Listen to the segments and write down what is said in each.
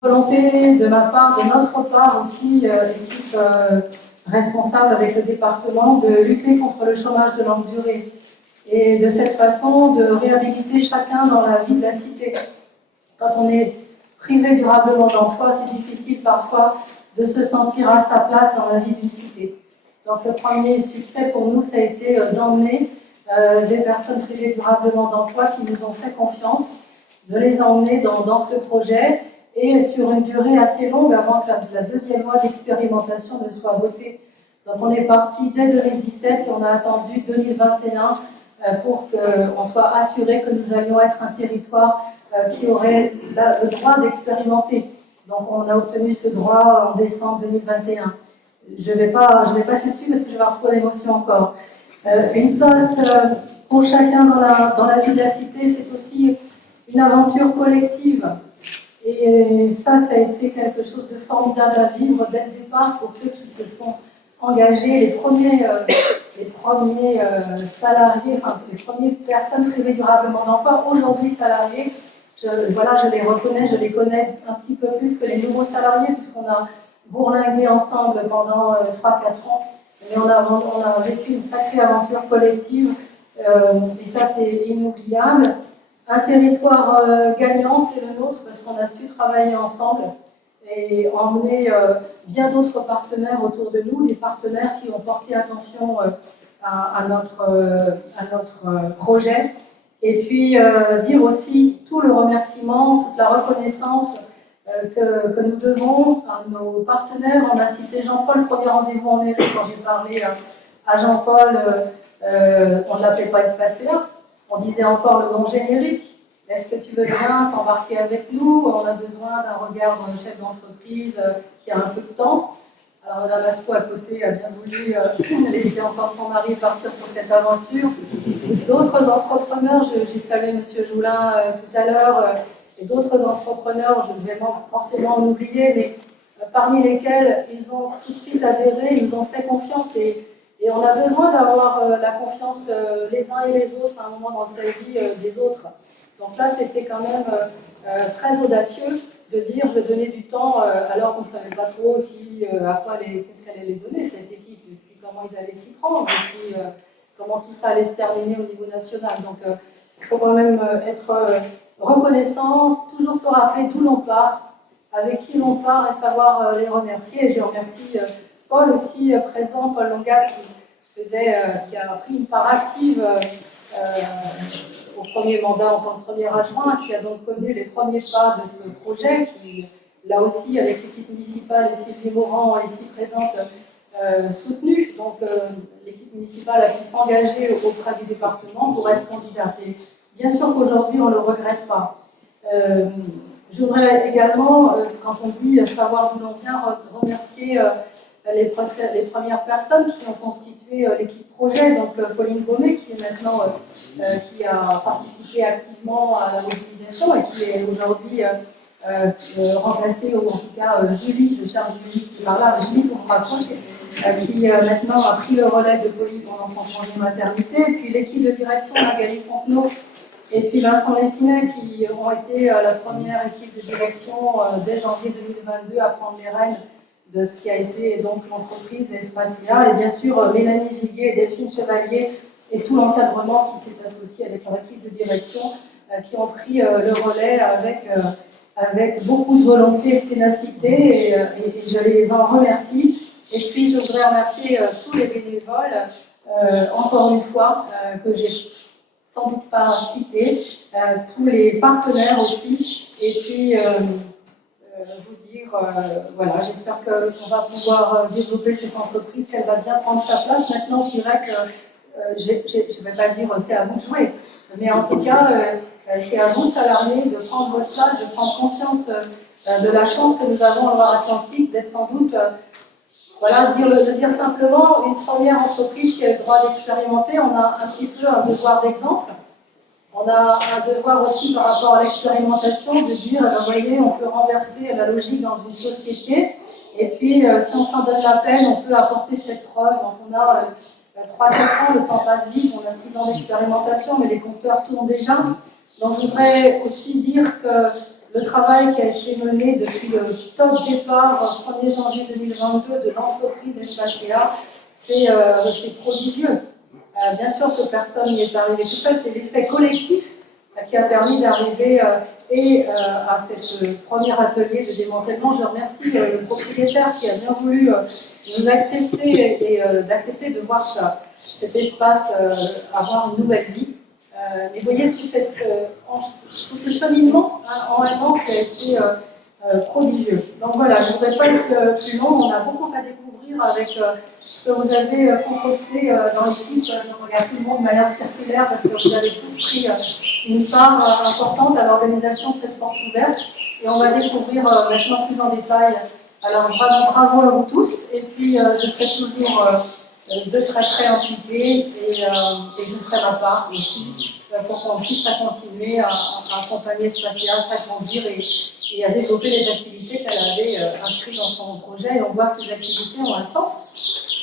Volonté de ma part, de notre part aussi, équipe responsable avec le département, de lutter contre le chômage de longue durée et de cette façon de réhabiliter chacun dans la vie de la cité. Quand on est privé durablement d'emploi, c'est difficile parfois de se sentir à sa place dans la vie d'une cité. Donc le premier succès pour nous, ça a été d'emmener des personnes privées durablement d'emploi qui nous ont fait confiance, de les emmener dans ce projet et sur une durée assez longue avant que la deuxième loi d'expérimentation ne soit votée. Donc on est parti dès 2017 et on a attendu 2021 pour qu'on soit assuré que nous allions être un territoire qui aurait le droit d'expérimenter. Donc on a obtenu ce droit en décembre 2021. Je vais passer dessus parce que je vais avoir trop d'émotions encore. Une place pour chacun dans la vie de la cité, c'est aussi une aventure collective. Et ça a été quelque chose de formidable à vivre dès le départ pour ceux qui se sont engagés, les premiers salariés, enfin les premières personnes privées durablement d'emploi, aujourd'hui salariés. Je les reconnais, je les connais un petit peu plus que les nouveaux salariés puisqu'on a bourlingué ensemble pendant 3-4 ans, mais on a vécu une sacrée aventure collective et ça c'est inoubliable. Un territoire gagnant, c'est le nôtre, parce qu'on a su travailler ensemble et emmener bien d'autres partenaires autour de nous, des partenaires qui ont porté attention à notre projet. Et puis dire aussi tout le remerciement, toute la reconnaissance que nous devons à nos partenaires. On a cité Jean-Paul, premier rendez-vous en mairie, quand j'ai parlé à Jean-Paul, on ne l'appelait pas Espacea. On disait encore le nom générique. Est-ce que tu veux bien t'embarquer avec nous? On a besoin d'un regard d'un chef d'entreprise qui a un peu de temps. Alors, Madame Asto à côté a bien voulu laisser encore son mari partir sur cette aventure. D'autres entrepreneurs, j'ai salué M. Joulin tout à l'heure, et d'autres entrepreneurs, je vais forcément en oublier, mais parmi lesquels ils ont tout de suite adhéré, ils nous ont fait confiance. Et on a besoin d'avoir la confiance les uns et les autres à un moment dans sa vie des autres. Donc là, c'était quand même très audacieux de dire je vais donner du temps alors qu'on ne savait pas trop aussi qu'est-ce qu'elle allait donner cette équipe, et puis comment ils allaient s'y prendre, et puis comment tout ça allait se terminer au niveau national. Donc il faut quand même être reconnaissant, toujours se rappeler d'où l'on part, avec qui l'on part et savoir les remercier. Et je remercie Paul aussi présent, Paul Longat, qui a pris une part active au premier mandat en tant que premier adjoint, qui a donc connu les premiers pas de ce projet, qui, là aussi, avec l'équipe municipale et Sylvie Morand, ici présente, soutenu. Donc, l'équipe municipale a pu s'engager auprès du département pour être candidate. Et bien sûr qu'aujourd'hui, on ne le regrette pas. Je voudrais également, quand on dit savoir d'où l'on vient, remercier les premières personnes qui ont constitué l'équipe projet, donc Pauline Gaumet, qui est maintenant qui a participé activement à la mobilisation et qui est aujourd'hui remplacée, ou en tout cas Julie, je cherche Julie qui est par là, Julie pour me rapprocher, qui maintenant a pris le relais de Pauline pendant son congé maternité, et puis l'équipe de direction, Magali Fontenot, et puis Vincent Lépinet, qui ont été la première équipe de direction dès janvier 2022 à prendre les rênes de ce qui a été donc l'entreprise Espacea, et bien sûr Mélanie Viguier et Delphine Chevalier et tout l'encadrement qui s'est associé avec leur équipe de direction qui ont pris le relais avec beaucoup de volonté et de ténacité, et je les en remercie. Et puis je voudrais remercier tous les bénévoles, encore une fois, que j'ai sans doute pas cités, tous les partenaires aussi, et puis vous dire, voilà, j'espère qu'on va pouvoir développer cette entreprise, qu'elle va bien prendre sa place. Maintenant, je dirais que, je ne vais pas dire c'est à vous de jouer, mais en tout cas, c'est à vous, salariés, de prendre votre place, de prendre conscience de la chance que nous avons en Loire-Atlantique, d'être sans doute, voilà, de dire simplement, une première entreprise qui a le droit d'expérimenter. On a un petit peu un devoir d'exemple. On a un devoir aussi par rapport à l'expérimentation de dire, vous voyez, on peut renverser la logique dans une société, et puis si on s'en donne la peine, on peut apporter cette preuve. Donc on a 3-4 ans, le temps passe vite, on a 6 ans d'expérimentation, mais les compteurs tournent déjà. Donc je voudrais aussi dire que le travail qui a été mené depuis le top départ, 1er janvier 2022, de l'entreprise Espacea, c'est prodigieux. Bien sûr que personne n'y est arrivé tout seul, c'est l'effet collectif qui a permis d'arriver à ce premier atelier de démantèlement. Je remercie le propriétaire qui a bien voulu nous accepter et d'accepter de voir cet espace avoir une nouvelle vie. Mais vous voyez tout ce cheminement en un an qui a été prodigieux. Donc voilà, je ne voudrais pas être plus long, on a beaucoup à découvrir avec ce que vous avez concocté dans l'équipe. Je regarde tout le monde de manière circulaire parce que vous avez tous pris une part importante à l'organisation de cette porte ouverte. Et on va découvrir maintenant plus en détail. Alors vraiment bravo à vous tous, et puis je serai toujours de très très impliquée et je ferai ma part aussi pour qu'on puisse continuer à accompagner Spacea, s'agrandir et à développer les activités qu'elle avait inscrites dans son projet. Et on voit que ces activités ont un sens,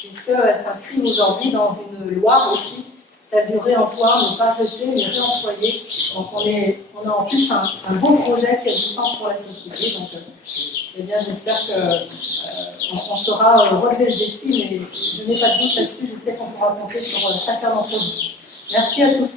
puisqu'elles s'inscrivent aujourd'hui dans une loi aussi, celle du réemploi, ne pas jeter, mais réemployer. Donc on a en plus un beau projet qui a du sens pour la société. Donc eh bien, j'espère qu'on saura relever le défi, mais je n'ai pas de doute là-dessus, je sais qu'on pourra compter sur chacun d'entre nous. Merci à tous.